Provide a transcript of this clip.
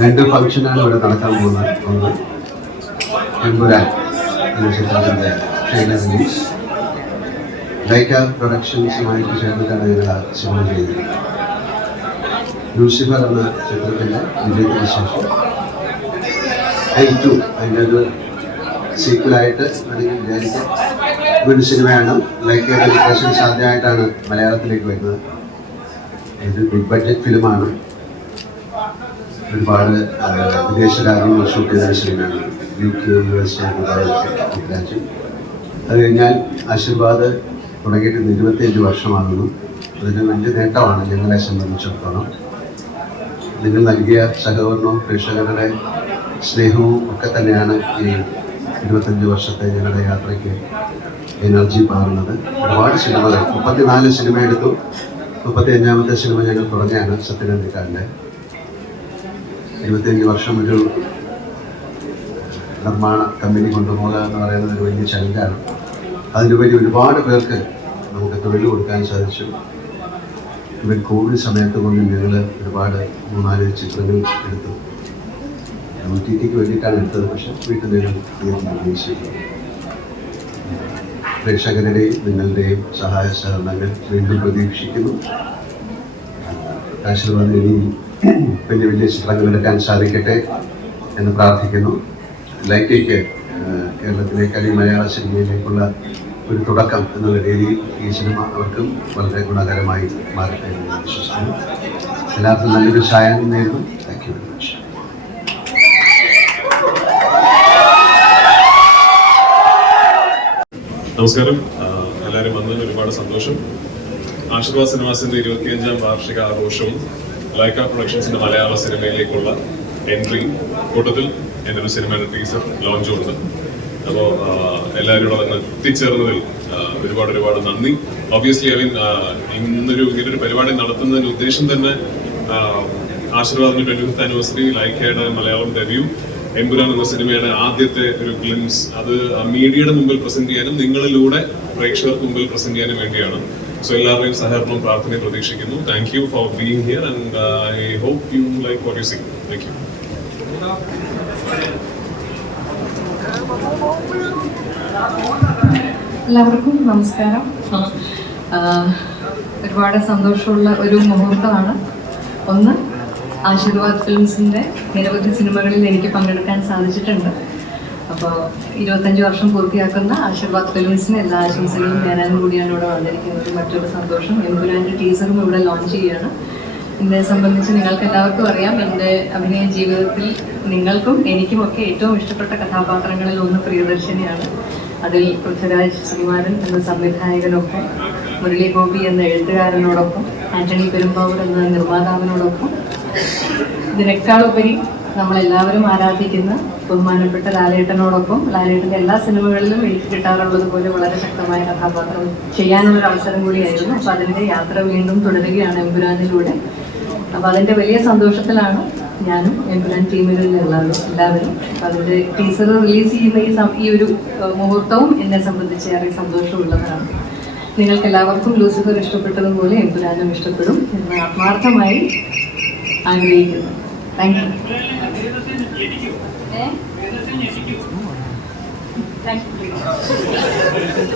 രണ്ട് ഫംഗ്ഷനാണ് ഇവിടെ നടക്കാൻ പോകുന്നത്. ഒന്ന് എമ്പുരാൻ എന്ന ചിത്രത്തിന്റെ ട്രെയിലർ റിലീസ്. ലൈക്ക പ്രൊഡക്ഷൻസുമായിട്ട് ചേർന്നിട്ടാണ് ഞങ്ങൾ സിനിമ ചെയ്തത്. ലൂസിഫർ എന്ന ചിത്രത്തിന്റെ വിജയത്തിന് ശേഷം ഐ ടു അതിന്റെ ഒരു സീക്വലായിട്ട് വേണമെങ്കിൽ വിചാരിക്കാം ഒരു സിനിമയാണ് ലൈക്ക് പ്രസൻസ് ആദ്യമായിട്ടാണ് മലയാളത്തിലേക്ക് വരുന്നത്. ഇത് ബിഗ് ബഡ്ജറ്റ് ഫിലിമാണ് ഒരുപാട് വിദേശ രാജ്യങ്ങൾ ഷൂട്ട് ചെയ്ത സിനിമയാണ് യു കെ യു എസ് രാജ്യം അത് കഴിഞ്ഞാൽ ആശീർവാദ് തുടങ്ങിയിട്ട് ഇരുപത്തിയഞ്ച് വർഷമാകുന്നു. അതിന് വലിയ നേട്ടമാണ് ഞങ്ങളെ സംബന്ധിച്ചിടത്തോളം. നിങ്ങൾ നൽകിയ സഹകരണവും പ്രേക്ഷകരുടെ സ്നേഹവും ഒക്കെ തന്നെയാണ് ഈ ഇരുപത്തഞ്ച് വർഷത്തെ ഞങ്ങളുടെ യാത്രയ്ക്ക് എനർജി പകർന്നത് ഒരുപാട് സിനിമകൾ. മുപ്പത്തിനാല് സിനിമ എടുത്തു. മുപ്പത്തി അഞ്ചാമത്തെ സിനിമ ഞങ്ങൾ തുടങ്ങിയാണ് സത്യനന്ദിക്കാരന്റെ ഇരുപത്തിയഞ്ച് വർഷം ഒരു നിർമ്മാണ കമ്പനി കൊണ്ടുപോകുക എന്ന് പറയുന്നത് ഒരു വലിയ ചലഞ്ചാണ്. അതിലുപരി ഒരുപാട് പേർക്ക് നമുക്ക് തൊഴിൽ കൊടുക്കാൻ സാധിച്ചു. ഇവൻ കോവിഡ് സമയത്ത് കൊണ്ട് ഞങ്ങൾ ഒരുപാട് മൂന്നാൽ ചിത്രങ്ങൾ എടുത്തു. ഒ ടി ടിക്ക് വേണ്ടിയിട്ടാണ് എടുത്തത് പക്ഷെ വീട്ടിൽ നിന്ന് ഉദ്ദേശിക്കുന്നത് പ്രേക്ഷകരുടെയും നിങ്ങളുടെയും സഹായ സഹകരണങ്ങൾ വീണ്ടും പ്രതീക്ഷിക്കുന്നു. ആശീർവാദം ഇനി വലിയ വലിയ ചിത്രങ്ങൾ എടുക്കാൻ സാധിക്കട്ടെ എന്ന് പ്രാർത്ഥിക്കുന്നു. ലൈക്കയ്ക്ക് കേരളത്തിലേക്ക് അല്ലെങ്കിൽ മലയാള സിനിമയിലേക്കുള്ള ഒരു തുടക്കം എന്നുള്ള രീതിയിൽ ഈ സിനിമ അവർക്കും വളരെ ഗുണകരമായി മാറട്ടെ എന്ന് വിശ്വസിക്കുന്നു. എല്ലാവർക്കും നല്ലൊരു സായാഹ്നം നേരുന്നു താങ്ക് യു വെരി മച്ച് നമസ്കാരം. എല്ലാവരും വന്നതിന് ഒരുപാട് സന്തോഷം. ആശീർവാദ് സിനിമാസിന്റെ ഇരുപത്തിയഞ്ചാം വാർഷിക ആഘോഷവും ലൈക്ക പ്രൊഡക്ഷൻസിന്റെ മലയാള സിനിമയിലേക്കുള്ള എൻട്രി കൂട്ടത്തിൽ എന്റെ ഒരു സിനിമയുടെ ടീസർ ലോഞ്ചും ഉണ്ട് അപ്പോൾ എല്ലാവരും ഇവിടെ വന്ന് എത്തിച്ചേർന്നതിൽ ഒരുപാട് ഒരുപാട് നന്ദി. ഒബ്വിയസ്ലി മീൻ ഇന്നൊരു ഇങ്ങനൊരു പരിപാടി നടത്തുന്നതിന്റെ ഉദ്ദേശം തന്നെ ആശീർവാദിന്റെ ട്വന്റി ഫിഫ്ത് ആനിവേഴ്സറി ലൈക്കയുടെ മലയാളം ഡെബ്യൂ. എമ്പുരാൻ എന്ന സിനിമയുടെ ആദ്യത്തെ ഒരു ഗ്ലിംസ് അത് മീഡിയയുടെ മുമ്പിൽ പ്രസന്റ് ചെയ്യാനും നിങ്ങളിലൂടെ പ്രേക്ഷകർക്ക് മുമ്പിൽ പ്രസന്റ് ചെയ്യാനും വേണ്ടിയാണ്. സോ എല്ലാവരുടെയും സഹകരണം പ്രാർത്ഥനയും പ്രതീക്ഷിക്കുന്നു. Thank you for being here and I hope you like what you see thank you എല്ലാവർക്കും നമസ്കാരം. ഒരുപാട് സന്തോഷമുള്ള ഒരു മുഹൂർത്തമാണ്. ഒന്ന് ആശീർവാദ് ഫിലിംസിന്റെ നിരവധി സിനിമകളിൽ എനിക്ക് പങ്കെടുക്കാൻ സാധിച്ചിട്ടുണ്ട്. അപ്പോൾ ഇരുപത്തഞ്ച് വർഷം പൂർത്തിയാക്കുന്ന ആശീർവാദ് ഫിലിംസിന് എല്ലാ ആശംസകളും നേരാനും കൂടിയാണ് ഇവിടെ വന്നിരിക്കുന്നത്. മറ്റൊരു സന്തോഷം എംബുലാന്റെ ടീസറും ഇവിടെ ലോഞ്ച് ചെയ്യാണ്. എന്നെ സംബന്ധിച്ച് നിങ്ങൾക്ക് എല്ലാവർക്കും അറിയാം എന്റെ അഭിനയ ജീവിതത്തിൽ നിങ്ങൾക്കും എനിക്കുമൊക്കെ ഏറ്റവും ഇഷ്ടപ്പെട്ട കഥാപാത്രങ്ങളിൽ ഒന്ന് പ്രിയദർശിനിയാണ്. അതിൽ പൃഥ്വിരാജ് ശ്രീമാരൻ എന്ന സംവിധായകനൊപ്പം മുരളി ഗോപി എന്ന എഴുത്തുകാരനോടൊപ്പം ആന്റണി പെരുമ്പാവൂർ എന്ന നിർമ്മാതാവിനോടൊപ്പം ഇതിനേക്കാളുപരി നമ്മളെല്ലാവരും ആരാധിക്കുന്ന ബഹുമാനപ്പെട്ട ലാലേട്ടനോടൊപ്പം ലാലേട്ടന്റെ എല്ലാ സിനിമകളിലും എനിക്ക് കിട്ടാറുള്ളത് പോലെ വളരെ ശക്തമായ കഥാപാത്രം ചെയ്യാനുള്ളൊരു അവസരം കൂടിയായിരുന്നു. അപ്പോൾ അതിന്റെ യാത്ര വീണ്ടും തുടരുകയാണ് എമ്പുരാനിലൂടെ. അപ്പോൾ അതിന്റെ വലിയ സന്തോഷത്തിലാണ് ഞാനും എമ്പുരാൻ ടീമിലുള്ള എല്ലാവരും അപ്പോൾ അതിന്റെ ടീസർ റിലീസ് ചെയ്യുന്ന ഈ ഈ ഒരു മുഹൂർത്തവും എന്നെ സംബന്ധിച്ച് ഏറെ സന്തോഷമുള്ളതാണ് നിങ്ങൾക്ക് എല്ലാവർക്കും ലൂസിഫർ ഇഷ്ടപ്പെട്ടതുപോലെ എമ്പുരാനും ഇഷ്ടപ്പെടും എന്ന് ആത്മാർത്ഥമായി ആഗ്രഹിക്കുന്നു. Thank you thank you